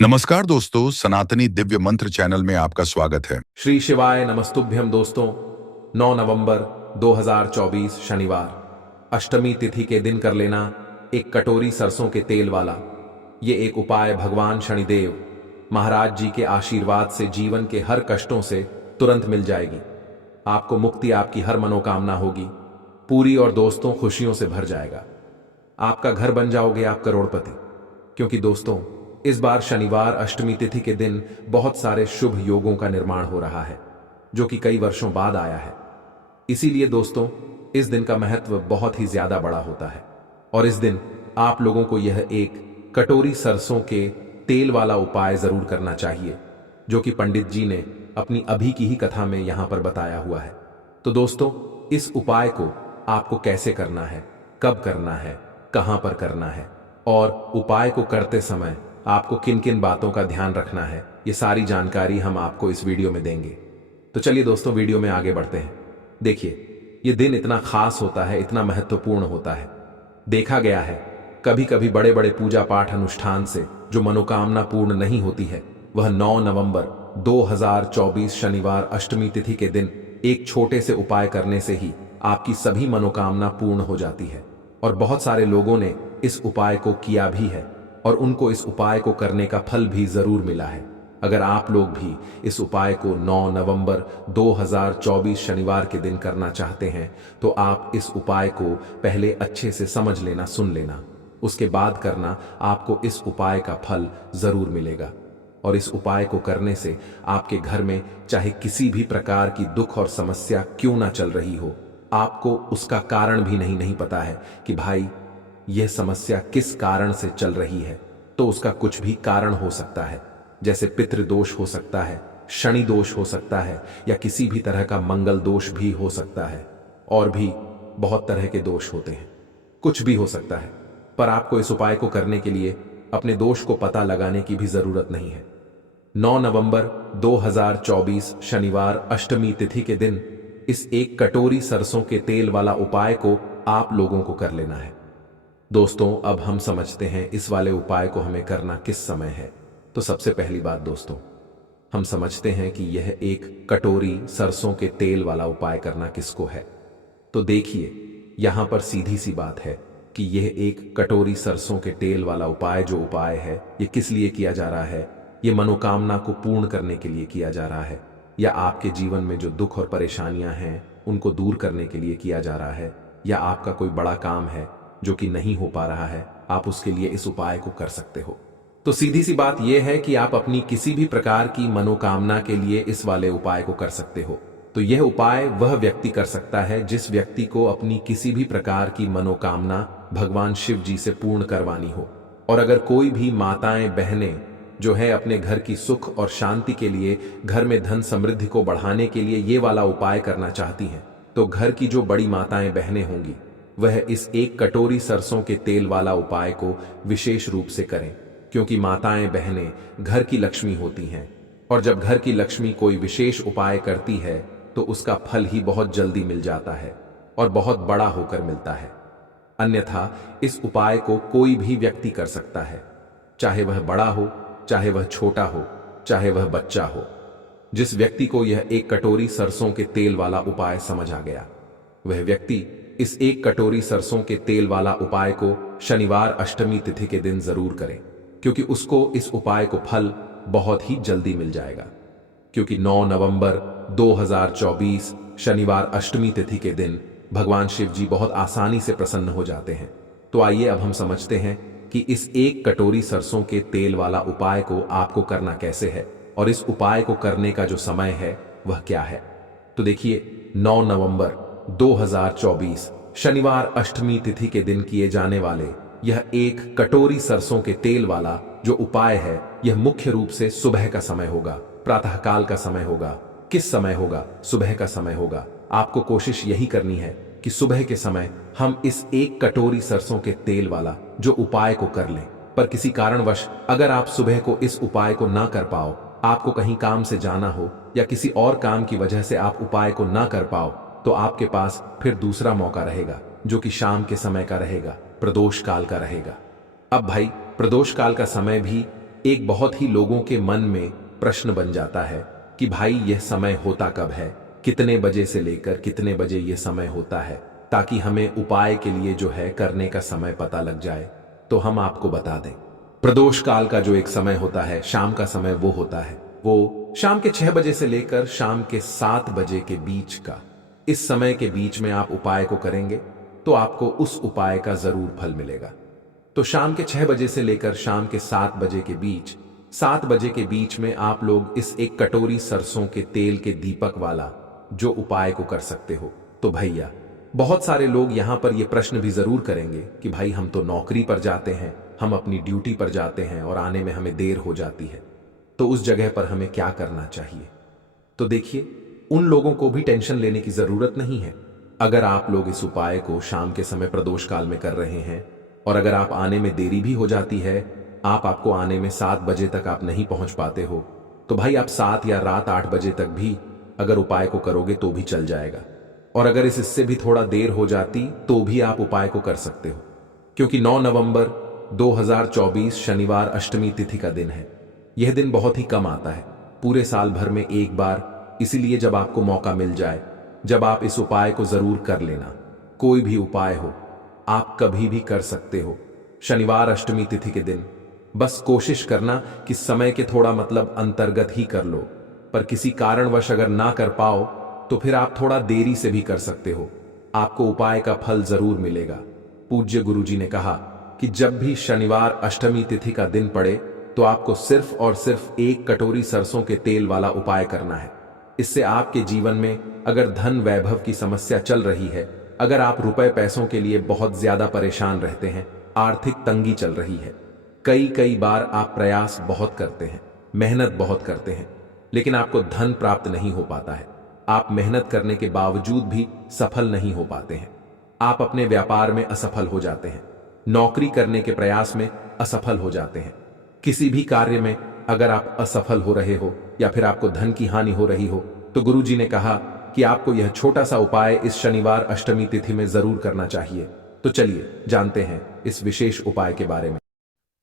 नमस्कार दोस्तों, सनातनी दिव्य मंत्र चैनल में आपका स्वागत है। श्री शिवाय नमस्तुभ्यम दोस्तों। 9 नवंबर 2024 शनिवार अष्टमी तिथि के दिन कर लेना एक कटोरी सरसों के तेल वाला ये एक उपाय भगवान शनिदेव महाराज जी के आशीर्वाद से जीवन के हर कष्टों से तुरंत मिल जाएगी। आपको मुक्ति, आपकी हर मनोकामना होगी पूरी और दोस्तों खुशियों से भर जाएगा। आपका घर बन जाओगे आप करोड़पति। क्योंकि दोस्तों इस बार शनिवार अष्टमी तिथि के दिन बहुत सारे शुभ योगों का निर्माण हो रहा है जो कि कई वर्षों बाद आया है। इसीलिए दोस्तों इस दिन का महत्व बहुत ही ज्यादा बड़ा होता है और इस दिन आप लोगों को यह एक कटोरी सरसों के तेल वाला उपाय जरूर करना चाहिए जो कि पंडित जी ने अपनी अभी की ही कथा में यहां पर बताया हुआ है। तो दोस्तों इस उपाय को आपको कैसे करना है, कब करना है, कहां पर करना है और उपाय को करते समय आपको किन किन बातों का ध्यान रखना है, ये सारी जानकारी हम आपको इस वीडियो में देंगे। तो चलिए दोस्तों वीडियो में आगे बढ़ते हैं। देखिए ये दिन इतना खास होता है, इतना महत्वपूर्ण होता है। देखा गया है कभी कभी बड़े बड़े पूजा पाठ अनुष्ठान से जो मनोकामना पूर्ण नहीं होती है वह 9 नवंबर 2024 शनिवार अष्टमी तिथि के दिन एक छोटे से उपाय करने से ही आपकी सभी मनोकामना पूर्ण हो जाती है। और बहुत सारे लोगों ने इस उपाय को किया भी है और उनको इस उपाय को करने का फल भी जरूर मिला है। अगर आप लोग भी इस उपाय को 9 नवंबर 2024 शनिवार के दिन करना चाहते हैं तो आप इस उपाय को पहले अच्छे से समझ लेना, सुन लेना, उसके बाद करना। आपको इस उपाय का फल जरूर मिलेगा और इस उपाय को करने से आपके घर में चाहे किसी भी प्रकार की दुख और समस्या क्यों ना चल रही हो, आपको उसका कारण भी नहीं पता है कि भाई यह समस्या किस कारण से चल रही है, तो उसका कुछ भी कारण हो सकता है। जैसे पितृदोष हो सकता है, शनि दोष हो सकता है या किसी भी तरह का मंगल दोष भी हो सकता है और भी बहुत तरह के दोष होते हैं, कुछ भी हो सकता है। पर आपको इस उपाय को करने के लिए अपने दोष को पता लगाने की भी जरूरत नहीं है। 9 नवंबर 2024 शनिवार अष्टमी तिथि के दिन इस एक कटोरी सरसों के तेल वाला उपाय को आप लोगों को कर लेना है। दोस्तों अब हम समझते हैं इस वाले उपाय को हमें करना किस समय है। तो सबसे पहली बात दोस्तों हम समझते हैं कि यह एक कटोरी सरसों के तेल वाला उपाय करना किसको है। तो देखिए यहां पर सीधी सी बात है कि यह एक कटोरी सरसों के तेल वाला उपाय जो उपाय है ये किस लिए किया जा रहा है। ये मनोकामना को पूर्ण करने के लिए किया जा रहा है या आपके जीवन में जो दुख और परेशानियां हैं उनको दूर करने के लिए किया जा रहा है या आपका कोई बड़ा काम है जो कि नहीं हो पा रहा है, आप उसके लिए इस उपाय को कर सकते हो। तो सीधी सी बात यह है कि आप अपनी किसी भी प्रकार की मनोकामना के लिए इस वाले उपाय को कर सकते हो। तो यह उपाय वह व्यक्ति कर सकता है जिस व्यक्ति को अपनी किसी भी प्रकार की मनोकामना भगवान शिव जी से पूर्ण करवानी हो। और अगर कोई भी माताएं बहनें जो है अपने घर की सुख और शांति के लिए, घर में धन समृद्धि को बढ़ाने के लिए ये वाला उपाय करना चाहती हैं, तो घर की जो बड़ी माताएं बहनें होंगी वह इस एक कटोरी सरसों के तेल वाला उपाय को विशेष रूप से करें। क्योंकि माताएं बहनें घर की लक्ष्मी होती हैं और जब घर की लक्ष्मी कोई विशेष उपाय करती है तो उसका फल ही बहुत जल्दी मिल जाता है और बहुत बड़ा होकर मिलता है। अन्यथा इस उपाय को कोई भी व्यक्ति कर सकता है, चाहे वह बड़ा हो, चाहे वह छोटा हो, चाहे वह बच्चा हो। जिस व्यक्ति को यह एक कटोरी सरसों के तेल वाला उपाय समझ आ गया वह व्यक्ति इस एक कटोरी सरसों के तेल वाला उपाय को शनिवार अष्टमी तिथि के दिन जरूर करें, क्योंकि उसको इस उपाय को फल बहुत ही जल्दी मिल जाएगा। क्योंकि 9 नवंबर 2024 शनिवार अष्टमी तिथि के दिन भगवान शिव जी बहुत आसानी से प्रसन्न हो जाते हैं। तो आइए अब हम समझते हैं कि इस एक कटोरी सरसों के तेल वाला उपाय को आपको करना कैसे है और इस उपाय को करने का जो समय है वह क्या है। तो देखिए 9 नवंबर 2024 शनिवार अष्टमी तिथि के दिन किए जाने वाले यह एक कटोरी सरसों के तेल वाला जो उपाय है यह मुख्य रूप से सुबह का समय होगा, प्रातःकाल का समय होगा। किस समय होगा? सुबह का समय होगा। आपको कोशिश यही करनी है कि सुबह के समय हम इस एक कटोरी सरसों के तेल वाला जो उपाय को कर लें। पर किसी कारणवश अगर आप सुबह को इस उपाय को ना कर पाओ, आपको कहीं काम से जाना हो या किसी और काम की वजह से आप उपाय को ना कर पाओ, तो आपके पास फिर दूसरा मौका रहेगा जो कि शाम के समय का रहेगा, प्रदोष काल का रहेगा। अब भाई प्रदोष काल का समय भी एक बहुत ही लोगों के मन में प्रश्न बन जाता है कि भाई यह समय होता कब है, कितने बजे से लेकर कितने बजे यह समय होता है, ताकि हमें उपाय के लिए जो है करने का समय पता लग जाए। तो हम आपको बता दें, प्रदोष काल का जो एक समय होता है, शाम का समय, वो होता है वो शाम के 6 बजे से लेकर शाम के 7 बजे के बीच का। इस समय के बीच में आप उपाय को करेंगे तो आपको उस उपाय का जरूर फल मिलेगा। तो शाम के 6 बजे से लेकर शाम के 7 बजे के बीच, 7 बजे के बीच में आप लोग इस एक कटोरी सरसों के तेल के दीपक वाला जो उपाय को कर सकते हो। तो भैया, बहुत सारे लोग यहां पर यह प्रश्न भी जरूर करेंगे कि भाई हम तो नौकरी पर जाते हैं, हम अपनी ड्यूटी पर जाते हैं और आने में हमें देर हो जाती है, तो उस जगह पर हमें क्या करना चाहिए। तो देखिए, उन लोगों को भी टेंशन लेने की जरूरत नहीं है। अगर आप लोग इस उपाय को शाम के समय प्रदोष काल में कर रहे हैं और अगर आप आने में देरी भी हो जाती है, आपको आने में 7 बजे तक आप नहीं पहुंच पाते हो, तो भाई आप 7 या रात 8 बजे तक भी अगर उपाय को करोगे तो भी चल जाएगा। और अगर इससे भी थोड़ा देर हो जाती तो भी आप उपाय को कर सकते हो, क्योंकि 9 नवंबर 2024 शनिवार अष्टमी तिथि का दिन है। यह दिन बहुत ही कम आता है, पूरे साल भर में एक बार। इसीलिए जब आपको मौका मिल जाए, जब आप इस उपाय को जरूर कर लेना। कोई भी उपाय हो, आप कभी भी कर सकते हो शनिवार अष्टमी तिथि के दिन। बस कोशिश करना कि समय के थोड़ा अंतर्गत ही कर लो, पर किसी कारणवश अगर ना कर पाओ तो फिर आप थोड़ा देरी से भी कर सकते हो, आपको उपाय का फल जरूर मिलेगा। पूज्य गुरुजी ने कहा कि जब भी शनिवार अष्टमी तिथि का दिन पड़े तो आपको सिर्फ और सिर्फ एक कटोरी सरसों के तेल वाला उपाय करना है। इससे आपके जीवन में अगर धन वैभव की समस्या चल रही है, अगर आप रुपए पैसों के लिए बहुत ज्यादा परेशान रहते हैं, आर्थिक तंगी चल रही है, कई बार आप प्रयास बहुत करते हैं, मेहनत बहुत करते हैं, लेकिन आपको धन प्राप्त नहीं हो पाता है, आप मेहनत करने के बावजूद भी सफल नहीं हो पाते हैं, आप अपने व्यापार में असफल हो जाते हैं, नौकरी करने के प्रयास में असफल हो जाते हैं, किसी भी कार्य में अगर आप असफल हो रहे हो या फिर आपको धन की हानि हो रही हो, तो गुरुजी ने कहा कि आपको यह छोटा सा उपाय इस शनिवार अष्टमी तिथि में जरूर करना चाहिए। तो चलिए जानते हैं इस विशेष उपाय के बारे में,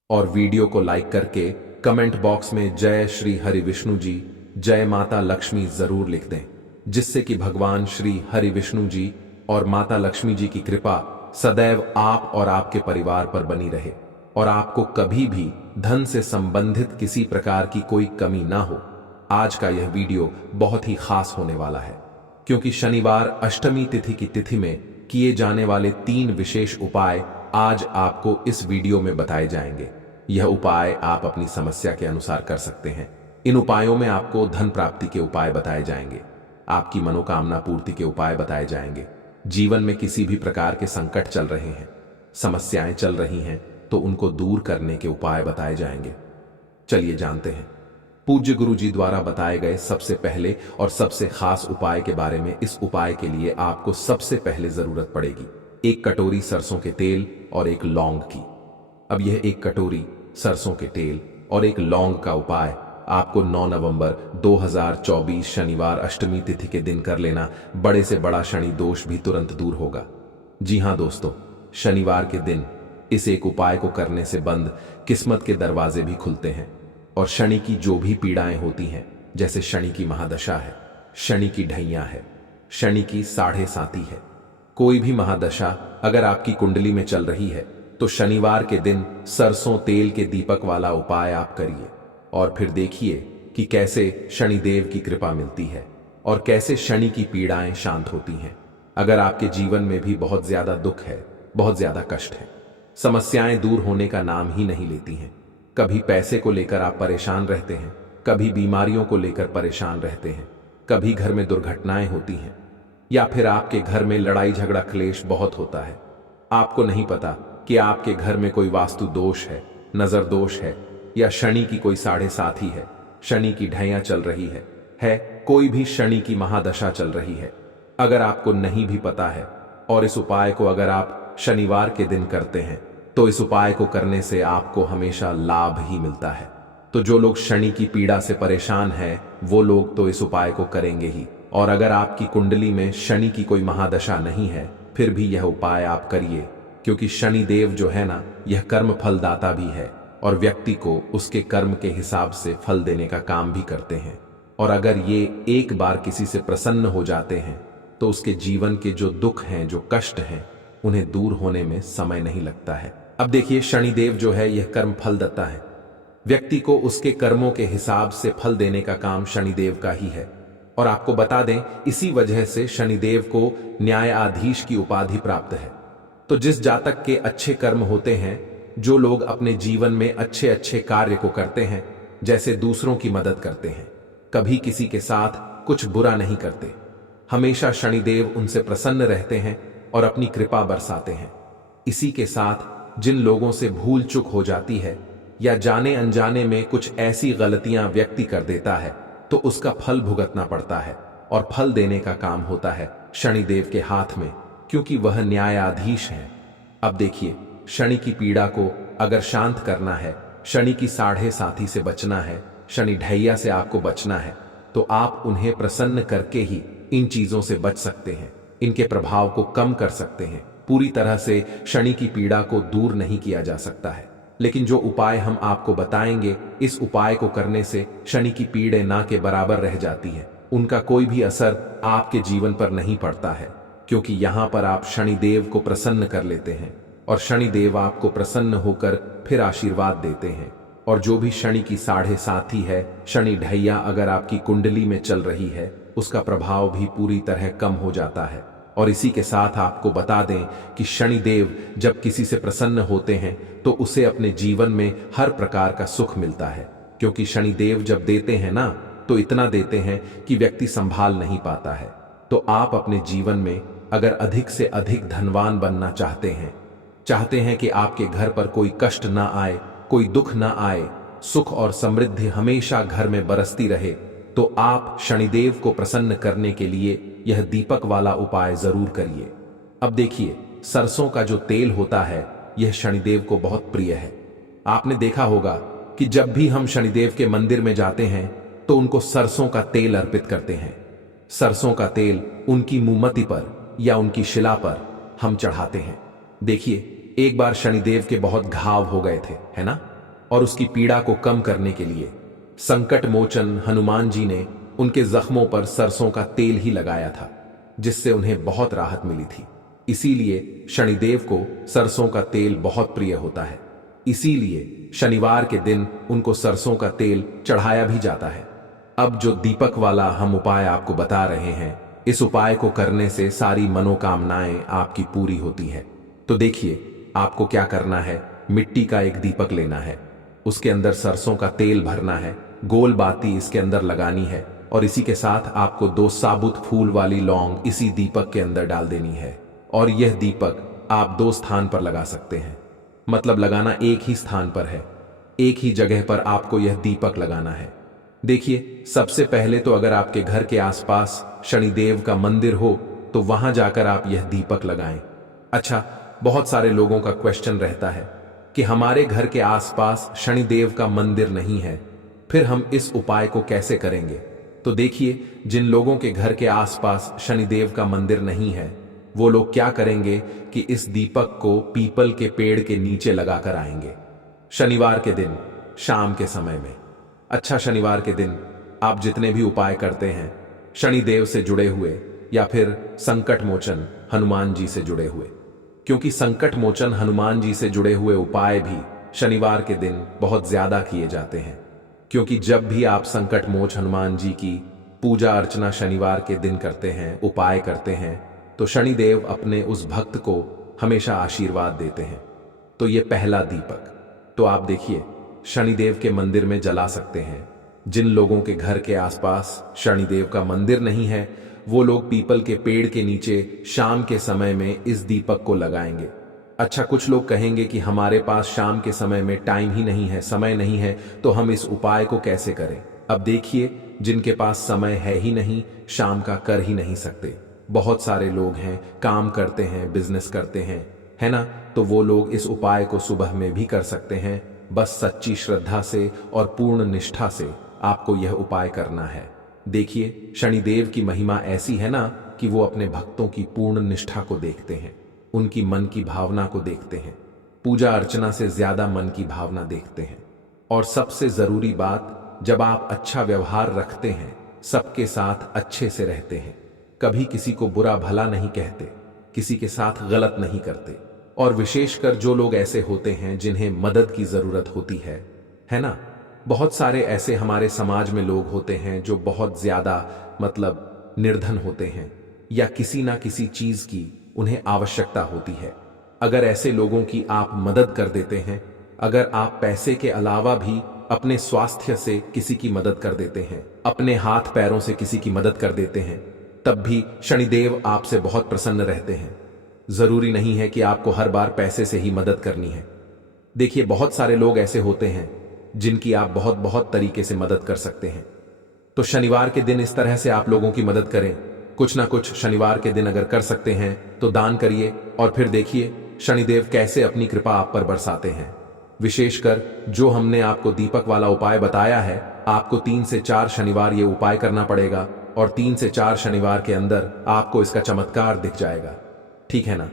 और वीडियो को लाइक करके कमेंट बॉक्स में जय श्री हरि विष्णु जी, जय माता लक्ष्मी जरूर लिख दें, जिससे कि भगवान श्री हरि विष्णु जी और माता लक्ष्मी जी की कृपा सदैव आप और आपके परिवार पर बनी रहे और आपको कभी भी धन से संबंधित किसी प्रकार की कोई कमी ना हो। आज का यह वीडियो बहुत ही खास होने वाला है, क्योंकि शनिवार अष्टमी तिथि की तिथि में किए जाने वाले 3 विशेष उपाय आज आपको इस वीडियो में बताए जाएंगे। यह उपाय आप अपनी समस्या के अनुसार कर सकते हैं। इन उपायों में आपको धन प्राप्ति के उपाय बताए जाएंगे, आपकी मनोकामना पूर्ति के उपाय बताए जाएंगे, जीवन में किसी भी प्रकार के संकट चल रहे हैं, समस्याएं चल रही हैं, तो उनको दूर करने के उपाय बताए जाएंगे। चलिए जानते हैं पूज्य गुरुजी द्वारा बताए गए सबसे पहले और सबसे खास उपाय के बारे में। इस उपाय के लिए आपको सबसे पहले जरूरत पड़ेगी 1 कटोरी सरसों के तेल और 1 लौंग की। अब यह 1 कटोरी सरसों के तेल और 1 लौंग का उपाय आपको 9 नवंबर 2024 शनिवार अष्टमी तिथि के दिन कर लेना। बड़े से बड़ा शनि दोष भी तुरंत दूर होगा। जी हां दोस्तों, शनिवार के दिन इस एक उपाय को करने से बंद किस्मत के दरवाजे भी खुलते हैं और शनि की जो भी पीड़ाएं होती हैं, जैसे शनि की महादशा है, शनि की ढैया है, शनि की 7.5 है, कोई भी महादशा अगर आपकी कुंडली में चल रही है तो शनिवार के दिन सरसों तेल के दीपक वाला उपाय आप करिए और फिर देखिए कि कैसे शनिदेव की कृपा मिलती है और कैसे शनि की पीड़ाएं शांत होती हैं। अगर आपके जीवन में भी बहुत ज्यादा दुख है, बहुत ज्यादा कष्ट है, समस्याएं दूर होने का नाम ही नहीं लेती हैं, कभी पैसे को लेकर आप परेशान रहते हैं, कभी बीमारियों को लेकर परेशान रहते हैं, कभी घर में दुर्घटनाएं होती हैं, या फिर आपके घर में लड़ाई झगड़ा क्लेश बहुत होता है, आपको नहीं पता कि आपके घर में कोई वास्तु दोष है, नजर दोष है, या शनि की कोई 7.5 है, शनि की ढैया चल रही है, कोई भी शनि की महादशा चल रही है। अगर आपको नहीं भी पता है और इस उपाय को अगर आप शनिवार के दिन करते हैं तो इस उपाय को करने से आपको हमेशा लाभ ही मिलता है। तो जो लोग शनि की पीड़ा से परेशान हैं, वो लोग तो इस उपाय को करेंगे ही, और अगर आपकी कुंडली में शनि की कोई महादशा नहीं है, फिर भी यह उपाय आप करिए, क्योंकि शनि देव जो है ना, यह कर्म फलदाता भी है और व्यक्ति को उसके कर्म के हिसाब से फल देने का काम भी करते हैं। और अगर ये एक बार किसी से प्रसन्न हो जाते हैं तो उसके जीवन के जो दुख हैं, जो कष्ट हैं, उन्हें दूर होने में समय नहीं लगता है। अब देखिए, शनिदेव जो है यह कर्म फलदाता है। व्यक्ति को उसके कर्मों के हिसाब से फल देने का काम शनिदेव का ही है। और आपको बता दें, इसी वजह से शनिदेव को न्यायाधीश की उपाधि प्राप्त है। तो जिस जातक के अच्छे कर्म होते हैं, जो लोग अपने जीवन में अच्छे अच्छे कार्य को करते हैं, जैसे दूसरों की मदद करते हैं, कभी किसी के साथ कुछ बुरा नहीं करते, हमेशा शनिदेव उनसे प्रसन्न रहते हैं और अपनी कृपा बरसाते हैं। इसी के साथ जिन लोगों से भूल चूक हो जाती है या जाने अनजाने में कुछ ऐसी गलतियां व्यक्ति कर देता है, तो उसका फल भुगतना पड़ता है और फल देने का काम होता है शनिदेव के हाथ में, क्योंकि वह न्यायाधीश हैं। अब देखिए, शनि की पीड़ा को अगर शांत करना है, शनि की साढ़े साथी से बचना है, शनि ढैया से आपको बचना है, तो आप उन्हें प्रसन्न करके ही इन चीजों से बच सकते हैं, इनके प्रभाव को कम कर सकते हैं। पूरी तरह से शनि की पीड़ा को दूर नहीं किया जा सकता है, लेकिन जो उपाय हम आपको बताएंगे, इस उपाय को करने से शनि की पीड़े ना के बराबर रह जाती है, उनका कोई भी असर आपके जीवन पर नहीं पड़ता है, क्योंकि यहां पर आप शनिदेव को प्रसन्न कर लेते हैं और शनिदेव आपको प्रसन्न होकर फिर आशीर्वाद देते हैं। और जो भी शनि की साढ़े साथी है, शनि ढैया अगर आपकी कुंडली में चल रही है, उसका प्रभाव भी पूरी तरह कम हो जाता है। और इसी के साथ आपको बता दें कि शनिदेव जब किसी से प्रसन्न होते हैं तो उसे अपने जीवन में हर प्रकार का सुख मिलता है, क्योंकि शनिदेव जब देते हैं ना, तो इतना देते हैं कि व्यक्ति संभाल नहीं पाता है। तो आप अपने जीवन में अगर अधिक से अधिक धनवान बनना चाहते हैं कि आपके घर पर कोई कष्ट ना आए, कोई दुख ना आए, सुख और समृद्धि हमेशा घर में बरसती रहे, तो आप शनिदेव को प्रसन्न करने के लिए यह दीपक वाला उपाय जरूर करिए। अब देखिए, सरसों का जो तेल होता है, यह शनिदेव को बहुत प्रिय है। आपने देखा होगा कि जब भी हम शनिदेव के मंदिर में जाते हैं तो उनको सरसों का तेल अर्पित करते हैं। सरसों का तेल उनकी मोमबत्ती पर या उनकी शिला पर हम चढ़ाते हैं। देखिए, एक बार शनिदेव के बहुत घाव हो गए थे, है ना, और उसकी पीड़ा को कम करने के लिए संकट मोचन हनुमान जी ने उनके जख्मों पर सरसों का तेल ही लगाया था, जिससे उन्हें बहुत राहत मिली थी। इसीलिए शनिदेव को सरसों का तेल बहुत प्रिय होता है। इसीलिए शनिवार के दिन उनको सरसों का तेल चढ़ाया भी जाता है। अब जो दीपक वाला हम उपाय आपको बता रहे हैं, इस उपाय को करने से सारी मनोकामनाएं आपकी पूरी होती है। तो देखिए, आपको क्या करना है, मिट्टी का एक दीपक लेना है, उसके अंदर सरसों का तेल भरना है, गोल बाती इसके अंदर लगानी है, और इसी के साथ आपको 2 साबुत फूल वाली लौंग इसी दीपक के अंदर डाल देनी है। और यह दीपक आप 2 स्थान पर लगा सकते हैं, मतलब लगाना एक ही स्थान पर है, एक ही जगह पर आपको यह दीपक लगाना है। देखिए, सबसे पहले तो अगर आपके घर के आसपास शनिदेव का मंदिर हो तो वहां जाकर आप यह दीपक लगाएं। अच्छा, बहुत सारे लोगों का क्वेश्चन रहता है कि हमारे घर के आसपास शनिदेव का मंदिर नहीं है, फिर हम इस उपाय को कैसे करेंगे? तो देखिए, जिन लोगों के घर के आसपास शनिदेव का मंदिर नहीं है, वो लोग क्या करेंगे कि इस दीपक को पीपल के पेड़ के नीचे लगाकर आएंगे शनिवार के दिन शाम के समय में। अच्छा, शनिवार के दिन आप जितने भी उपाय करते हैं शनिदेव से जुड़े हुए या फिर संकट मोचन हनुमान जी से जुड़े हुए, क्योंकि संकट मोचन हनुमान जी से जुड़े हुए उपाय भी शनिवार के दिन बहुत ज्यादा किए जाते हैं, क्योंकि जब भी आप संकट मोच हनुमान जी की पूजा अर्चना शनिवार के दिन करते हैं, उपाय करते हैं, तो शनिदेव अपने उस भक्त को हमेशा आशीर्वाद देते हैं। तो ये पहला दीपक तो आप देखिए शनिदेव के मंदिर में जला सकते हैं। जिन लोगों के घर के आसपास शनिदेव का मंदिर नहीं है, वो लोग पीपल के पेड़ के नीचे शाम के समय में इस दीपक को लगाएंगे। अच्छा, कुछ लोग कहेंगे कि हमारे पास शाम के समय में टाइम ही नहीं है, समय नहीं है, तो हम इस उपाय को कैसे करें? अब देखिए, जिनके पास समय है ही नहीं, शाम का कर ही नहीं सकते, बहुत सारे लोग हैं, काम करते हैं, बिजनेस करते हैं, है ना, तो वो लोग इस उपाय को सुबह में भी कर सकते हैं। बस सच्ची श्रद्धा से और पूर्ण निष्ठा से आपको यह उपाय करना है। देखिए, शनिदेव की महिमा ऐसी है ना कि वो अपने भक्तों की पूर्ण निष्ठा को देखते हैं, उनकी मन की भावना को देखते हैं। पूजा अर्चना से ज्यादा मन की भावना देखते हैं। और सबसे जरूरी बात, जब आप अच्छा व्यवहार रखते हैं, सबके साथ अच्छे से रहते हैं, कभी किसी को बुरा भला नहीं कहते, किसी के साथ गलत नहीं करते, और विशेषकर जो लोग ऐसे होते हैं जिन्हें मदद की जरूरत होती है ना। बहुत सारे ऐसे हमारे समाज में लोग होते हैं जो बहुत ज्यादा निर्धन होते हैं, या किसी ना किसी चीज की उन्हें आवश्यकता होती है। अगर ऐसे लोगों की आप मदद कर देते हैं, अगर आप पैसे के अलावा भी अपने स्वास्थ्य से किसी की मदद कर देते हैं, अपने हाथ पैरों से किसी की मदद कर देते हैं, तब भी शनिदेव आपसे बहुत प्रसन्न रहते हैं। जरूरी नहीं है कि आपको हर बार पैसे से ही मदद करनी है। देखिए, बहुत सारे लोग ऐसे होते हैं जिनकी आप बहुत बहुत तरीके से मदद कर सकते हैं। तो शनिवार के दिन इस तरह से आप लोगों की मदद करें। कुछ ना कुछ शनिवार के दिन अगर कर सकते हैं तो दान करिए, और फिर देखिए शनिदेव कैसे अपनी कृपा आप पर बरसाते हैं। विशेषकर जो हमने आपको दीपक वाला उपाय बताया है, आपको 3 से 4 शनिवार ये उपाय करना पड़ेगा, और 3 से 4 शनिवार के अंदर आपको इसका चमत्कार दिख जाएगा। ठीक है ना।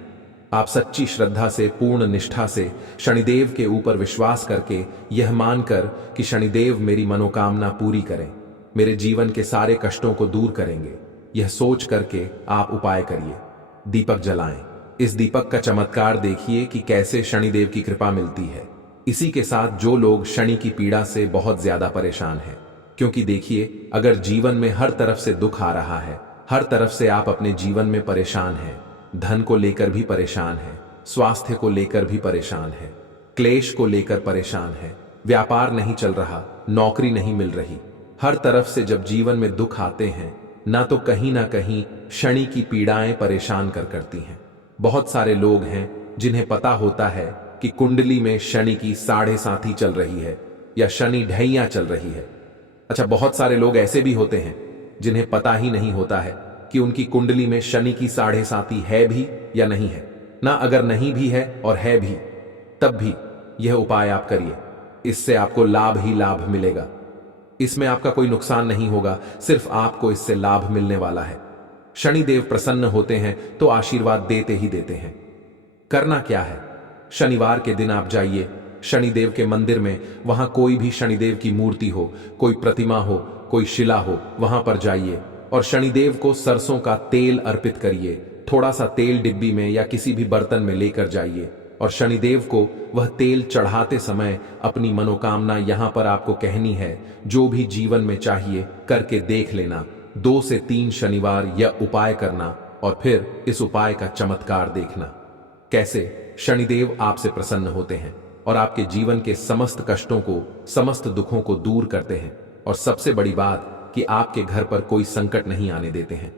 आप सच्ची श्रद्धा से, पूर्ण निष्ठा से शनिदेव के ऊपर विश्वास करके, यह मानकर कि शनिदेव मेरी मनोकामना पूरी करें, मेरे जीवन के सारे कष्टों को दूर करेंगे, यह सोच करके आप उपाय करिए। दीपक जलाएं। इस दीपक का चमत्कार देखिए कि कैसे शनिदेव की कृपा मिलती है। इसी के साथ जो लोग शनि की पीड़ा से बहुत ज्यादा परेशान हैं, क्योंकि देखिए, अगर जीवन में हर तरफ से दुख आ रहा है, हर तरफ से आप अपने जीवन में परेशान हैं, धन को लेकर भी परेशान हैं, स्वास्थ्य को लेकर भी परेशान हैं, क्लेश को लेकर परेशान हैं, व्यापार नहीं चल रहा, नौकरी नहीं मिल रही, हर तरफ से जब जीवन में दुख आते हैं, ना तो कहीं ना कहीं शनि की पीड़ाएं परेशान करती हैं। बहुत सारे लोग हैं जिन्हें पता होता है कि कुंडली में शनि की 7.5 चल रही है, या शनि ढैया चल रही है। अच्छा, बहुत सारे लोग ऐसे भी होते हैं जिन्हें पता ही नहीं होता है कि उनकी कुंडली में शनि की 7.5 है भी या नहीं है ना। अगर नहीं भी है और है भी, तब भी यह उपाय आप करिए, इससे आपको लाभ ही लाभ मिलेगा। इसमें आपका कोई नुकसान नहीं होगा, सिर्फ आपको इससे लाभ मिलने वाला है। शनिदेव प्रसन्न होते हैं तो आशीर्वाद देते ही देते हैं। करना क्या है, शनिवार के दिन आप जाइए शनिदेव के मंदिर में, वहां कोई भी शनिदेव की मूर्ति हो, कोई प्रतिमा हो, कोई शिला हो, वहां पर जाइए और शनिदेव को सरसों का तेल अर्पित करिए। थोड़ा सा तेल डिब्बी में या किसी भी बर्तन में लेकर जाइए, और शनिदेव को वह तेल चढ़ाते समय अपनी मनोकामना यहां पर आपको कहनी है। जो भी जीवन में चाहिए करके देख लेना। 2 से 3 शनिवार यह उपाय करना, और फिर इस उपाय का चमत्कार देखना, कैसे शनिदेव आपसे प्रसन्न होते हैं और आपके जीवन के समस्त कष्टों को, समस्त दुखों को दूर करते हैं। और सबसे बड़ी बात कि आपके घर पर कोई संकट नहीं आने देते हैं।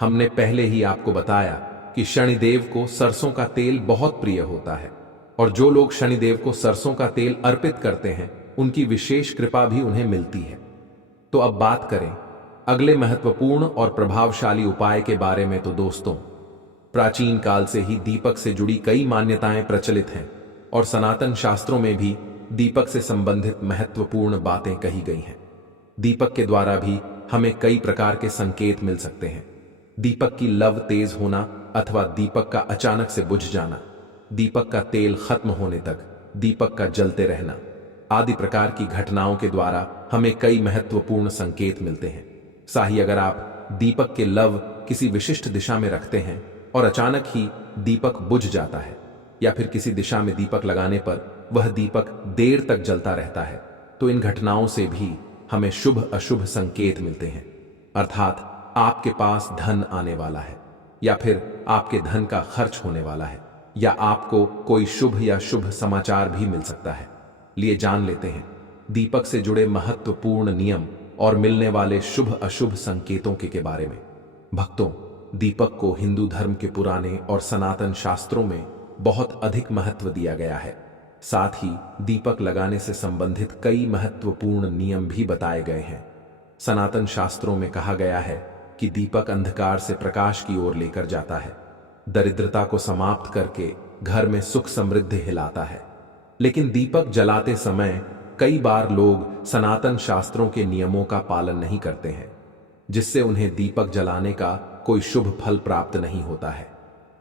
हमने पहले ही आपको बताया कि शनिदेव को सरसों का तेल बहुत प्रिय होता है, और जो लोग शनिदेव को सरसों का तेल अर्पित करते हैं, उनकी विशेष कृपा भी उन्हें मिलती है। तो अब बात करें अगले महत्वपूर्ण और प्रभावशाली उपाय के बारे में। तो दोस्तों, प्राचीन काल से ही दीपक से जुड़ी कई मान्यताएं प्रचलित हैं, और सनातन शास्त्रों में भी दीपक से संबंधित महत्वपूर्ण बातें कही गई हैं। दीपक के द्वारा भी हमें कई प्रकार के संकेत मिल सकते हैं। दीपक की लव तेज होना, अथवा दीपक का अचानक से बुझ जाना, दीपक का तेल खत्म होने तक दीपक का जलते रहना, आदि प्रकार की घटनाओं के द्वारा हमें कई महत्वपूर्ण संकेत मिलते हैं। साही, अगर आप दीपक के लव किसी विशिष्ट दिशा में रखते हैं और अचानक ही दीपक बुझ जाता है, या फिर किसी दिशा में दीपक लगाने पर वह दीपक देर तक जलता रहता है, तो इन घटनाओं से भी हमें शुभ अशुभ संकेत मिलते हैं। अर्थात आपके पास धन आने वाला है, या फिर आपके धन का खर्च होने वाला है, या आपको कोई शुभ या शुभ समाचार भी मिल सकता है। लिए जान लेते हैं दीपक से जुड़े महत्वपूर्ण नियम और मिलने वाले शुभ अशुभ संकेतों के बारे में। भक्तों, दीपक को हिंदू धर्म के पुराने और सनातन शास्त्रों में बहुत अधिक महत्व दिया गया है। साथ ही दीपक लगाने से संबंधित कई महत्वपूर्ण नियम भी बताए गए हैं। सनातन शास्त्रों में कहा गया है कि दीपक अंधकार से प्रकाश की ओर लेकर जाता है, दरिद्रता को समाप्त करके घर में सुख समृद्धि हिलाता है। लेकिन दीपक जलाते समय कई बार लोग सनातन शास्त्रों के नियमों का पालन नहीं करते हैं, जिससे उन्हें दीपक जलाने का कोई शुभ फल प्राप्त नहीं होता है।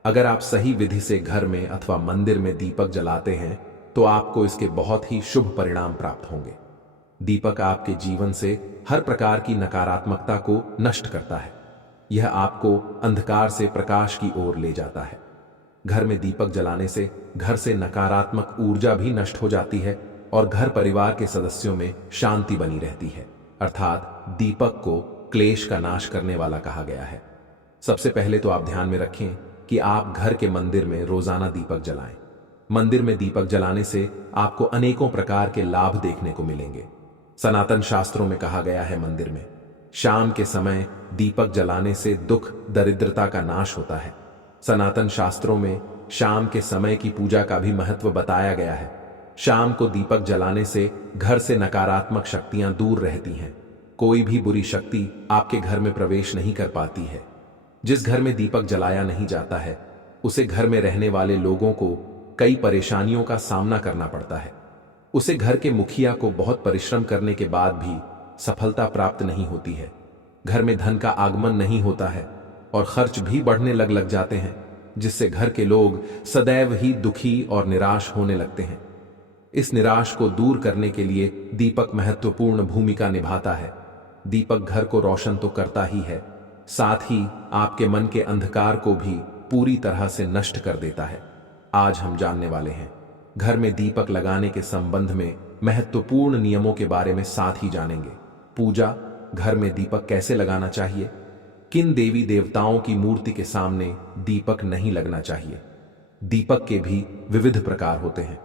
अगर आप सही विधि से घर में अथवा मंदिर में दीपक जलाते हैं तो आपको इसके बहुत ही शुभ परिणाम प्राप्त होंगे। दीपक आपके जीवन से हर प्रकार की नकारात्मकता को नष्ट करता है। यह आपको अंधकार से प्रकाश की ओर ले जाता है। घर में दीपक जलाने से घर से नकारात्मक ऊर्जा भी नष्ट हो जाती है और घर परिवार के सदस्यों में शांति बनी रहती है। अर्थात दीपक को क्लेश का नाश करने वाला कहा गया है। सबसे पहले तो आप ध्यान में रखें कि आप घर के मंदिर में रोजाना दीपक जलाएं। मंदिर में दीपक जलाने से आपको अनेकों प्रकार के लाभ देखने को मिलेंगे। सनातन शास्त्रों में कहा गया है, मंदिर में शाम के समय दीपक जलाने से दुख दरिद्रता का नाश होता है। सनातन शास्त्रों में शाम के समय की पूजा का भी महत्व बताया गया है। शाम को दीपक जलाने से घर से नकारात्मक शक्तियां दूर रहती हैं। कोई भी बुरी शक्ति आपके घर में प्रवेश नहीं कर पाती है। जिस घर में दीपक जलाया नहीं जाता है उसे घर में रहने वाले लोगों को कई परेशानियों का सामना करना पड़ता है। उसे घर के मुखिया को बहुत परिश्रम करने के बाद भी सफलता प्राप्त नहीं होती है। घर में धन का आगमन नहीं होता है और खर्च भी बढ़ने लग जाते हैं, जिससे घर के लोग सदैव ही दुखी और निराश होने लगते हैं। इस निराश को दूर करने के लिए दीपक महत्वपूर्ण भूमिका निभाता है। दीपक घर को रोशन तो करता ही है, साथ ही आपके मन के अंधकार को भी पूरी तरह से नष्ट कर देता है। आज हम जानने वाले हैं घर में दीपक लगाने के संबंध में महत्वपूर्ण नियमों के बारे में, साथ ही जानेंगे पूजा घर में दीपक कैसे लगाना चाहिए, किन देवी देवताओं की मूर्ति के सामने दीपक नहीं लगना चाहिए। दीपक के भी विविध प्रकार होते हैं।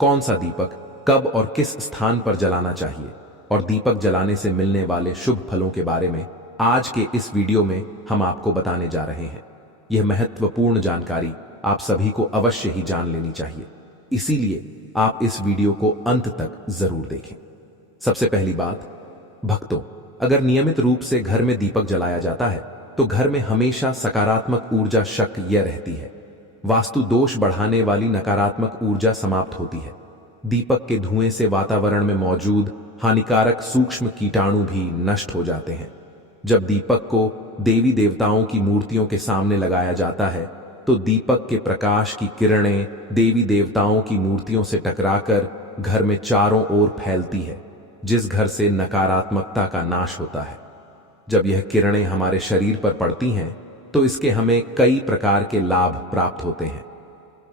कौन सा दीपक कब और किस स्थान पर जलाना चाहिए और दीपक जलाने से मिलने वाले शुभ फलों के बारे में आज के इस वीडियो में हम आपको बताने जा रहे हैं। यह महत्वपूर्ण जानकारी आप सभी को अवश्य ही जान लेनी चाहिए, इसीलिए आप इस वीडियो को अंत तक जरूर देखें। सबसे पहली बात, भक्तों, अगर नियमित रूप से घर में दीपक जलाया जाता है तो घर में हमेशा सकारात्मक ऊर्जा सक्रिय रहती है। वास्तु दोष बढ़ाने वाली नकारात्मक ऊर्जा समाप्त होती है। दीपक के धुएं से वातावरण में मौजूद हानिकारक सूक्ष्म कीटाणु भी नष्ट हो जाते हैं। जब दीपक को देवी देवताओं की मूर्तियों के सामने लगाया जाता है तो दीपक के प्रकाश की किरणें देवी देवताओं की मूर्तियों से टकराकर घर में चारों ओर फैलती है, जिस घर से नकारात्मकता का नाश होता है। जब यह किरणें हमारे शरीर पर पड़ती हैं तो इसके हमें कई प्रकार के लाभ प्राप्त होते हैं।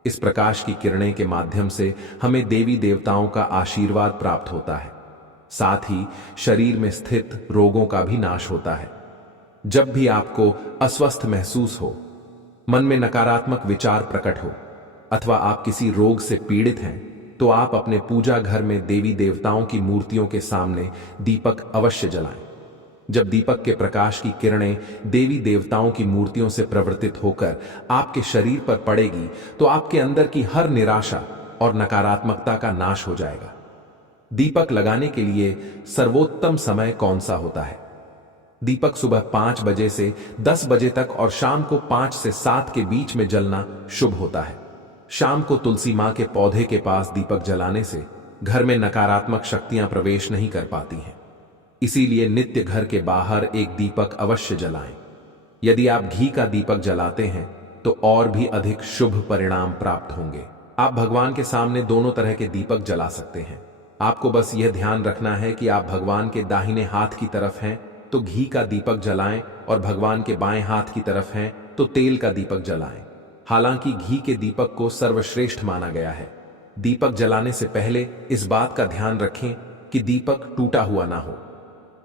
इस प्रकाश की किरणें के माध्यम से हमें देवी देवताओं का आशीर्वाद प्राप्त होता है। साथ ही शरीर में स्थित रोगों का भी नाश होता है। जब भी आपको अस्वस्थ महसूस हो, मन में नकारात्मक विचार प्रकट हो अथवा आप किसी रोग से पीड़ित हैं तो आप अपने पूजा घर में देवी देवताओं की मूर्तियों के सामने दीपक अवश्य जलाएं। जब दीपक के प्रकाश की किरणें देवी देवताओं की मूर्तियों से प्रवर्तित होकर आपके शरीर पर पड़ेगी तो आपके अंदर की हर निराशा और नकारात्मकता का नाश हो जाएगा। दीपक लगाने के लिए सर्वोत्तम समय कौन सा होता है? दीपक सुबह 5 बजे से 10 बजे तक और शाम को 5 से 7 के बीच में जलना शुभ होता है। शाम को तुलसी मां के पौधे के पास दीपक जलाने से घर में नकारात्मक शक्तियां प्रवेश नहीं कर पाती हैं। इसीलिए नित्य घर के बाहर एक दीपक अवश्य जलाएं। यदि आप घी का दीपक जलाते हैं तो और भी अधिक शुभ परिणाम प्राप्त होंगे। आप भगवान के सामने दोनों तरह के दीपक जला सकते हैं। आपको बस यह ध्यान रखना है कि आप भगवान के दाहिने हाथ की तरफ हैं तो घी का दीपक जलाएं और भगवान के बाएं हाथ की तरफ हैं तो तेल का दीपक जलाएं। हालांकि घी के दीपक को सर्वश्रेष्ठ माना गया है। दीपक जलाने से पहले इस बात का ध्यान रखें कि दीपक टूटा हुआ ना हो।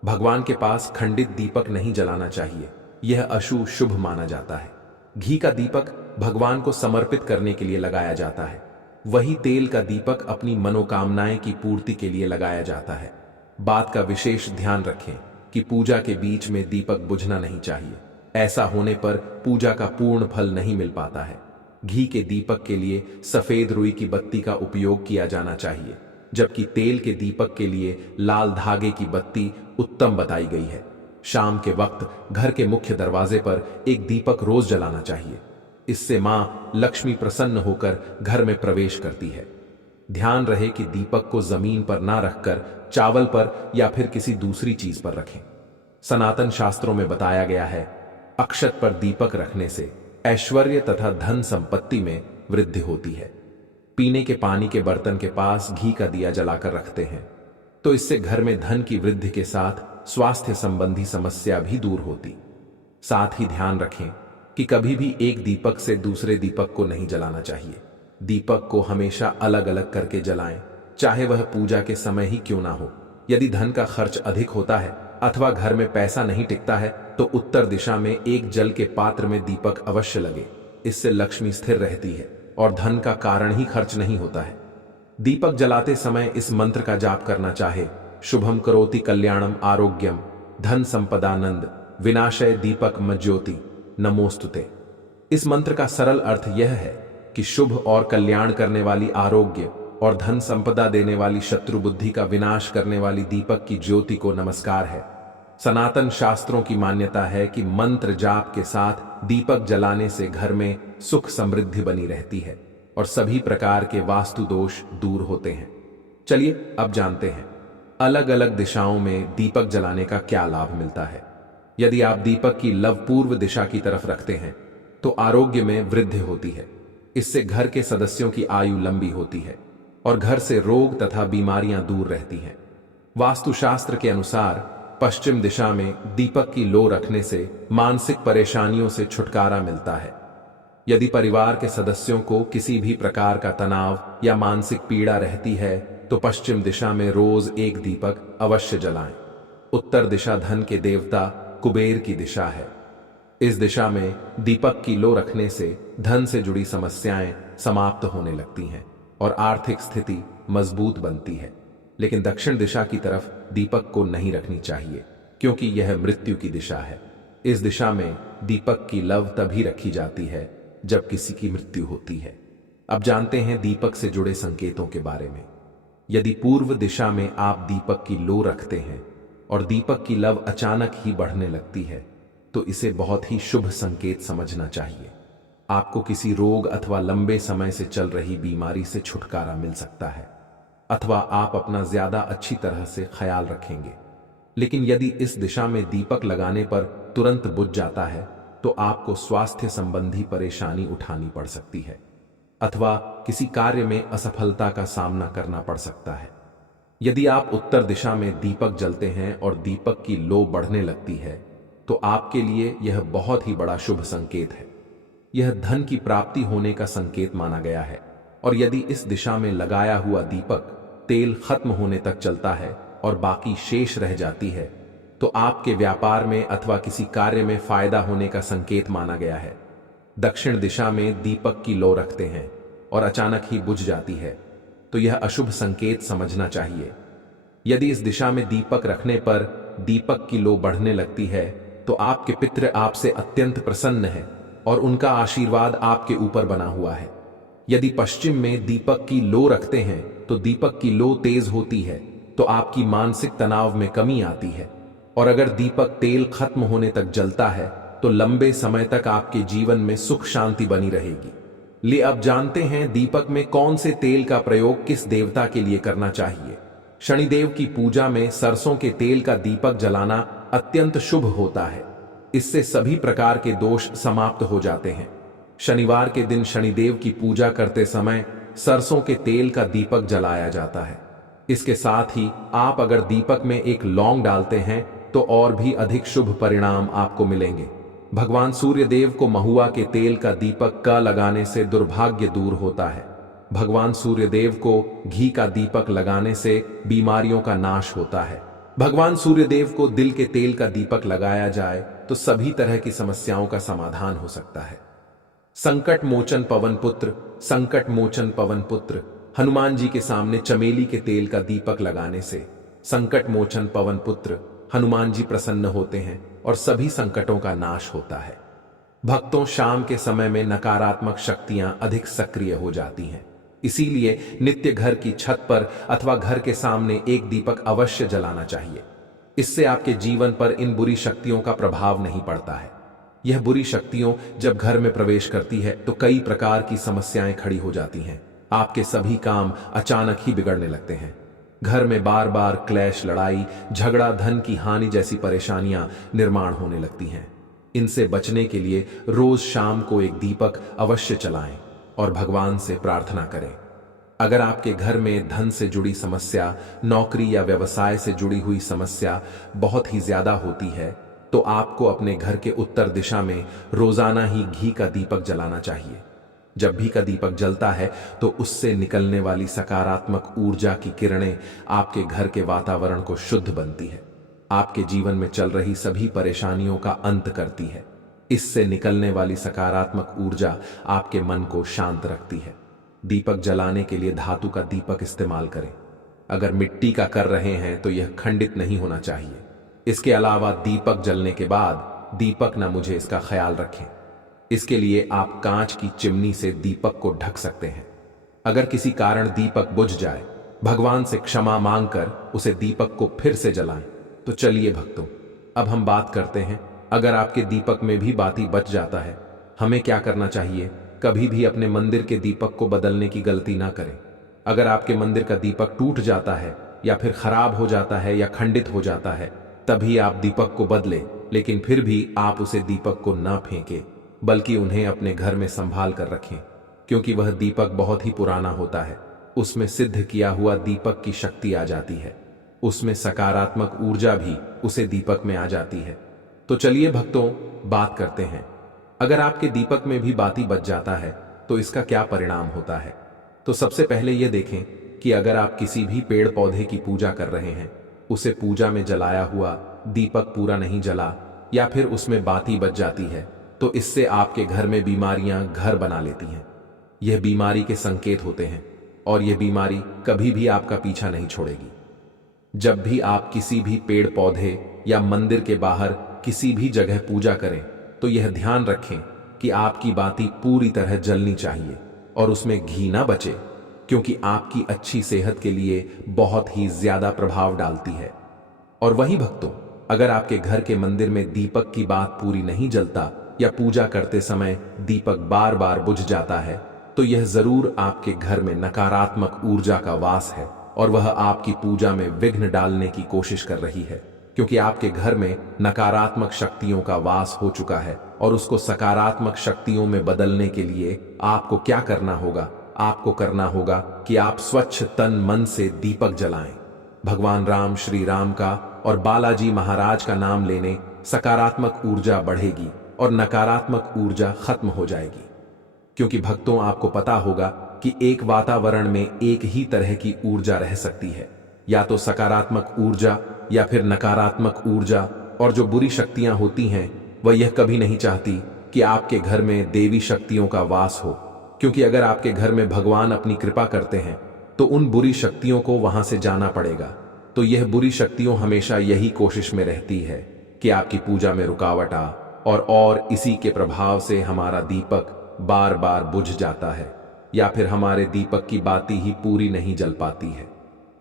भगवान के पास खंडित दीपक नहीं जलाना चाहिए, यह अशुभ शुभ माना जाता है। घी का दीपक भगवान को समर्पित करने के लिए लगाया जाता है, वही तेल का दीपक अपनी मनोकामनाएं की पूर्ति के लिए लगाया जाता है। बात का विशेष ध्यान रखें कि पूजा के बीच में दीपक बुझना नहीं चाहिए। ऐसा होने पर पूजा का पूर्ण फल नहीं मिल पाता है। घी के दीपक के लिए सफेद रुई की बत्ती का उपयोग किया जाना चाहिए, जबकि तेल के दीपक के लिए लाल धागे की बत्ती उत्तम बताई गई है। शाम के वक्त घर के मुख्य दरवाजे पर एक दीपक रोज जलाना चाहिए। इससे मां लक्ष्मी प्रसन्न होकर घर में प्रवेश करती है। ध्यान रहे कि दीपक को जमीन पर ना रखकर चावल पर या फिर किसी दूसरी चीज पर रखें। सनातन शास्त्रों में बताया गया है, अक्षत पर दीपक रखने से ऐश्वर्य तथा धन संपत्ति में वृद्धि होती है। पीने के पानी के बर्तन के पास घी का दिया जलाकर रखते हैं तो इससे घर में धन की वृद्धि के साथ स्वास्थ्य संबंधी समस्या भी दूर होती। साथ ही ध्यान रखें कि कभी भी एक दीपक से दूसरे दीपक को नहीं जलाना चाहिए। दीपक को हमेशा अलग अलग करके जलाएं, चाहे वह पूजा के समय ही क्यों ना हो। यदि धन का खर्च अधिक होता है अथवा घर में पैसा नहीं टिकता है तो उत्तर दिशा में एक जल के पात्र में दीपक अवश्य लगे। इससे लक्ष्मी स्थिर रहती है और धन का कारण ही खर्च नहीं होता है। दीपक जलाते समय इस मंत्र का जाप करना चाहे, शुभम करोति कल्याणम आरोग्यम धन संपदानंद विनाशय दीपक मज्योति नमोस्तुते। इस मंत्र का सरल अर्थ यह है कि शुभ और कल्याण करने वाली आरोग्य और धन संपदा देने वाली शत्रु बुद्धि का विनाश करने वाली दीपक की ज्योति को नमस्कार है। सनातन शास्त्रों की मान्यता है कि मंत्र जाप के साथ दीपक जलाने से घर में सुख समृद्धि बनी रहती है और सभी प्रकार के वास्तु दोष दूर होते हैं। चलिए अब जानते हैं अलग अलग दिशाओं में दीपक जलाने का क्या लाभ मिलता है। यदि आप दीपक की लव पूर्व दिशा की तरफ रखते हैं तो आरोग्य में वृद्धि होती है। इससे घर के सदस्यों की आयु लंबी होती है और घर से रोग तथा बीमारियां दूर रहती हैं। वास्तुशास्त्र के अनुसार पश्चिम दिशा में दीपक की लो रखने से मानसिक परेशानियों से छुटकारा मिलता है। यदि परिवार के सदस्यों को किसी भी प्रकार का तनाव या मानसिक पीड़ा रहती है तो पश्चिम दिशा में रोज एक दीपक अवश्य जलाएं। उत्तर दिशा धन के देवता कुबेर की दिशा है। इस दिशा में दीपक की लो रखने से धन से जुड़ी समस्याएं समाप्त होने लगती हैं और आर्थिक स्थिति मजबूत बनती है। लेकिन दक्षिण दिशा की तरफ दीपक को नहीं रखनी चाहिए क्योंकि यह मृत्यु की दिशा है। इस दिशा में दीपक की लव तभी रखी जाती है जब किसी की मृत्यु होती है। अब जानते हैं दीपक से जुड़े संकेतों के बारे में। यदि पूर्व दिशा में आप दीपक की लो रखते हैं और दीपक की लव अचानक ही बढ़ने लगती है तो इसे बहुत ही शुभ संकेत समझना चाहिए। आपको किसी रोग अथवा लंबे समय से चल रही बीमारी से छुटकारा मिल सकता है अथवा आप अपना ज्यादा अच्छी तरह से ख्याल रखेंगे। लेकिन यदि इस दिशा में दीपक लगाने पर तुरंत बुझ जाता है तो आपको स्वास्थ्य संबंधी परेशानी उठानी पड़ सकती है अथवा किसी कार्य में असफलता का सामना करना पड़ सकता है। यदि आप उत्तर दिशा में दीपक जलते हैं और दीपक की लो बढ़ने लगती है तो आपके लिए यह बहुत ही बड़ा शुभ संकेत है। यह धन की प्राप्ति होने का संकेत माना गया है और यदि इस दिशा में लगाया हुआ दीपक तेल खत्म होने तक चलता है और बाकी शेष रह जाती है तो आपके व्यापार में अथवा किसी कार्य में फायदा होने का संकेत माना गया है। दक्षिण दिशा में दीपक की लो रखते हैं और अचानक ही बुझ जाती है तो यह अशुभ संकेत समझना चाहिए। यदि इस दिशा में दीपक रखने पर दीपक की लो बढ़ने लगती है तो आपके पितृ आपसे अत्यंत प्रसन्न है और उनका आशीर्वाद आपके ऊपर बना हुआ है। यदि पश्चिम में दीपक की लो रखते हैं तो दीपक की लो तेज होती है तो आपकी मानसिक तनाव में कमी आती है और अगर दीपक तेल खत्म होने तक जलता है तो लंबे समय तक आपके जीवन में सुख शांति बनी रहेगी। ले अब जानते हैं दीपक में कौन से तेल का प्रयोग किस देवता के लिए करना चाहिए। शनिदेव की पूजा में सरसों के तेल का दीपक जलाना अत्यंत शुभ होता है। इससे सभी प्रकार के दोष समाप्त हो जाते हैं। शनिवार के दिन शनिदेव की पूजा करते समय सरसों के तेल का दीपक जलाया जाता है। इसके साथ ही आप अगर दीपक में एक लौंग डालते हैं तो और भी अधिक शुभ परिणाम आपको मिलेंगे। भगवान सूर्य देव को महुआ के तेल का दीपक का लगाने से दुर्भाग्य दूर होता है। भगवान सूर्य देव को घी का दीपक लगाने से बीमारियों का नाश होता है। भगवान सूर्य देव को दिल के तेल का दीपक लगाया जाए तो सभी तरह की समस्याओं का समाधान हो सकता है। संकट मोचन पवन पुत्र, संकट मोचन पवन पुत्र, हनुमान जी के सामने चमेली के तेल का दीपक लगाने से संकट मोचन पवन पुत्र हनुमान जी प्रसन्न होते हैं और सभी संकटों का नाश होता है। भक्तों, शाम के समय में नकारात्मक शक्तियां अधिक सक्रिय हो जाती हैं, इसीलिए नित्य घर की छत पर अथवा घर के सामने एक दीपक अवश्य जलाना चाहिए। इससे आपके जीवन पर इन बुरी शक्तियों का प्रभाव नहीं पड़ता है। यह बुरी शक्तियों जब घर में प्रवेश करती है तो कई प्रकार की समस्याएं खड़ी हो जाती हैं। आपके सभी काम अचानक ही बिगड़ने लगते हैं। घर में बार बार क्लेश, लड़ाई झगड़ा, धन की हानि जैसी परेशानियां निर्माण होने लगती हैं। इनसे बचने के लिए रोज शाम को एक दीपक अवश्य जलाएं और भगवान से प्रार्थना करें। अगर आपके घर में धन से जुड़ी समस्या, नौकरी या व्यवसाय से जुड़ी हुई समस्या बहुत ही ज्यादा होती है, तो आपको अपने घर के उत्तर दिशा में रोजाना ही घी का दीपक जलाना चाहिए। जब भी का दीपक जलता है तो उससे निकलने वाली सकारात्मक ऊर्जा की किरणें आपके घर के वातावरण को शुद्ध बनती है, आपके जीवन में चल रही सभी परेशानियों का अंत करती है। इससे निकलने वाली सकारात्मक ऊर्जा आपके मन को शांत रखती है। दीपक जलाने के लिए धातु का दीपक इस्तेमाल करें। अगर मिट्टी का कर रहे हैं तो यह खंडित नहीं होना चाहिए। इसके अलावा दीपक जलने के बाद दीपक न मुझे इसका ख्याल रखें। इसके लिए आप कांच की चिमनी से दीपक को ढक सकते हैं। अगर किसी कारण दीपक बुझ जाए, भगवान से क्षमा मांगकर उसे दीपक को फिर से जलाएं। तो चलिए भक्तों, अब हम बात करते हैं, अगर आपके दीपक में भी बाती बच जाता है, हमें क्या करना चाहिए। कभी भी अपने मंदिर के दीपक को बदलने की गलती ना करें। अगर आपके मंदिर का दीपक टूट जाता है या फिर खराब हो जाता है या खंडित हो जाता है, तभी आप दीपक को बदलें, लेकिन फिर भी आप उसे दीपक को ना फेंकें, बल्कि उन्हें अपने घर में संभाल कर रखें, क्योंकि वह दीपक बहुत ही पुराना होता है। उसमें सिद्ध किया हुआ दीपक की शक्ति आ जाती है, उसमें सकारात्मक ऊर्जा भी उसे दीपक में आ जाती है। तो चलिए भक्तों, बात करते हैं, अगर आपके दीपक में भी बाती बच जाता है तो इसका क्या परिणाम होता है। तो सबसे पहले यह देखें कि अगर आप किसी भी पेड़ पौधे की पूजा कर रहे हैं, उसे पूजा में जलाया हुआ दीपक पूरा नहीं जला या फिर उसमें बाती बच जाती है, तो इससे आपके घर में बीमारियां घर बना लेती हैं। यह बीमारी के संकेत होते हैं और यह बीमारी कभी भी आपका पीछा नहीं छोड़ेगी। जब भी आप किसी भी पेड़ पौधे या मंदिर के बाहर किसी भी जगह पूजा करें, तो यह ध्यान रखें कि आपकी बाती पूरी तरह जलनी चाहिए और उसमें घी ना बचे, क्योंकि आपकी अच्छी सेहत के लिए बहुत ही ज्यादा प्रभाव डालती है। और वही भक्तों, अगर आपके घर के मंदिर में दीपक की बात पूरी नहीं जलता या पूजा करते समय दीपक बार बार बुझ जाता है, तो यह जरूर आपके घर में नकारात्मक ऊर्जा का वास है और वह आपकी पूजा में विघ्न डालने की कोशिश कर रही है, क्योंकि आपके घर में नकारात्मक शक्तियों का वास हो चुका है। और उसको सकारात्मक शक्तियों में बदलने के लिए आपको क्या करना होगा, आपको करना होगा कि आप स्वच्छ तन मन से दीपक जलाएं। भगवान राम, श्री राम का और बालाजी महाराज का नाम लेने सकारात्मक ऊर्जा बढ़ेगी और नकारात्मक ऊर्जा खत्म हो जाएगी। क्योंकि भक्तों, आपको पता होगा कि एक वातावरण में एक ही तरह की ऊर्जा रह सकती है, या तो सकारात्मक ऊर्जा या फिर नकारात्मक ऊर्जा। और जो बुरी शक्तियां होती हैं, वह यह कभी नहीं चाहती कि आपके घर में देवी शक्तियों का वास हो, क्योंकि अगर आपके घर में भगवान अपनी कृपा करते हैं तो उन बुरी शक्तियों को वहां से जाना पड़ेगा। तो यह बुरी शक्तियों हमेशा यही कोशिश में रहती है कि आपकी पूजा में रुकावट आ, और इसी के प्रभाव से हमारा दीपक बार बार बुझ जाता है या फिर हमारे दीपक की बाती ही पूरी नहीं जल पाती है।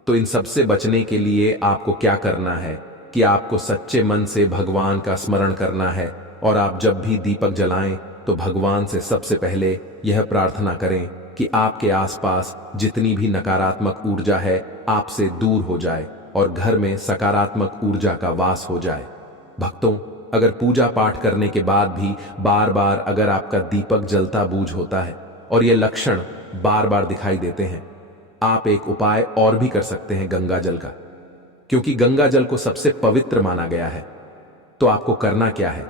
तो इन सब से बचने के लिए आपको क्या करना है कि आपको सच्चे मन से भगवान का स्मरण करना है, और आप जब भी दीपक जलाएं तो भगवान से सबसे पहले यह प्रार्थना करें कि आपके आसपास जितनी भी नकारात्मक ऊर्जा है आपसे दूर हो जाए और घर में सकारात्मक ऊर्जा का वास हो जाए। भक्तों, अगर पूजा पाठ करने के बाद भी बार बार अगर आपका दीपक जलता बूझ होता है और ये लक्षण बार बार दिखाई देते हैं, आप एक उपाय और भी कर सकते हैं गंगा जल का, क्योंकि गंगा जल को सबसे पवित्र माना गया है। तो आपको करना क्या है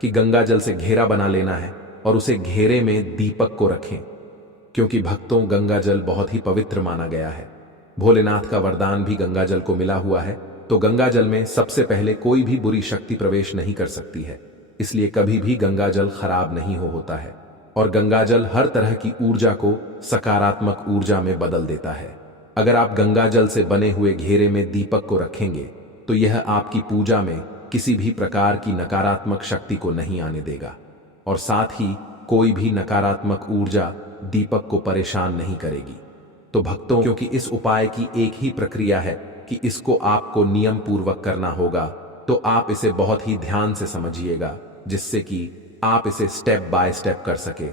कि गंगा जल से घेरा बना लेना है और उसे घेरे में दीपक को रखें, क्योंकि भक्तों, गंगा जल बहुत ही पवित्र माना गया है। भोलेनाथ का वरदान भी गंगा जल को मिला हुआ है। तो गंगा जल में सबसे पहले कोई भी बुरी शक्ति प्रवेश नहीं कर सकती है, इसलिए कभी भी गंगा जल खराब नहीं होता है। और गंगा जल हर तरह की ऊर्जा को सकारात्मक ऊर्जा में बदल देता है। अगर आप गंगा जल से बने हुए घेरे में दीपक को रखेंगे तो यह आपकी पूजा में किसी भी प्रकार की नकारात्मक शक्ति को नहीं आने देगा, और साथ ही कोई भी नकारात्मक ऊर्जा दीपक को परेशान नहीं करेगी। तो भक्तों, क्योंकि इस उपाय की एक ही प्रक्रिया है कि इसको आपको नियम पूर्वक करना होगा, तो आप इसे बहुत ही ध्यान से समझिएगा, जिससे कि आप इसे स्टेप बाय स्टेप कर सके।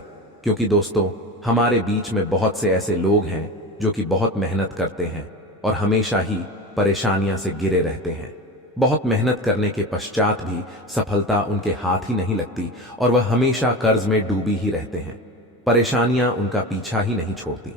क्योंकि दोस्तों, हमारे बीच में बहुत से ऐसे लोग हैं जो कि बहुत मेहनत करते हैं और हमेशा ही परेशानियां से घिरे रहते हैं। बहुत मेहनत करने के पश्चात भी सफलता उनके हाथ ही नहीं लगती और वह हमेशा कर्ज में डूबी ही रहते हैं। परेशानियां उनका पीछा ही नहीं छोड़ती।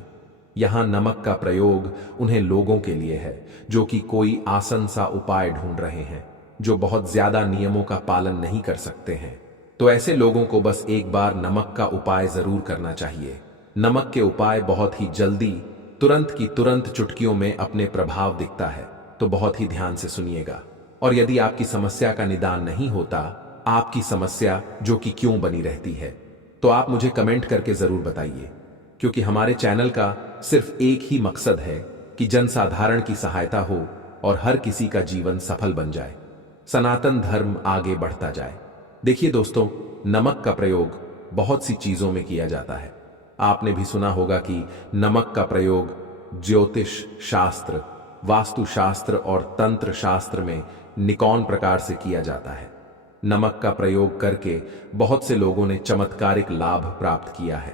यहां नमक का प्रयोग उन्हें लोगों के लिए है जो कि कोई आसान सा उपाय ढूंढ रहे हैं, जो बहुत ज्यादा नियमों का पालन नहीं कर सकते हैं। तो ऐसे लोगों को बस एक बार नमक का उपाय जरूर करना चाहिए। नमक के उपाय बहुत ही जल्दी, तुरंत की तुरंत चुटकियों में अपने प्रभाव दिखता है, तो बहुत ही ध्यान से सुनिएगा। और यदि आपकी समस्या का निदान नहीं होता, आपकी समस्या जो कि क्यों बनी रहती है, तो आप मुझे कमेंट करके जरूर बताइए, क्योंकि हमारे चैनल का सिर्फ एक ही मकसद है कि जनसाधारण की सहायता हो और हर किसी का जीवन सफल बन जाए, सनातन धर्म आगे बढ़ता जाए। देखिए दोस्तों, नमक का प्रयोग बहुत सी चीजों में किया जाता है। आपने भी सुना होगा कि नमक का प्रयोग ज्योतिष शास्त्र, वास्तुशास्त्र और तंत्र शास्त्र में निकौन प्रकार से किया जाता है। नमक का प्रयोग करके बहुत से लोगों ने चमत्कारिक लाभ प्राप्त किया है,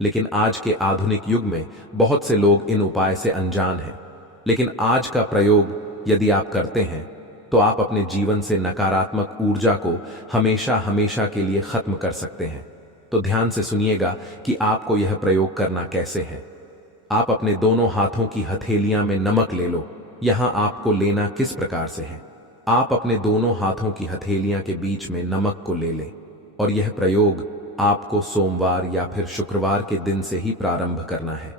लेकिन आज के आधुनिक युग में बहुत से लोग इन उपाय से अनजान हैं। लेकिन आज का प्रयोग यदि आप करते हैं तो आप अपने जीवन से नकारात्मक ऊर्जा को हमेशा हमेशा के लिए खत्म कर सकते हैं। तो ध्यान से सुनिएगा कि आपको यह प्रयोग करना कैसे है। आप अपने दोनों हाथों की हथेलियां में नमक ले लो। यहां आपको लेना किस प्रकार से है, आप अपने दोनों हाथों की हथेलियां के बीच में नमक को ले लें और यह प्रयोग आपको सोमवार या फिर शुक्रवार के दिन से ही प्रारंभ करना है।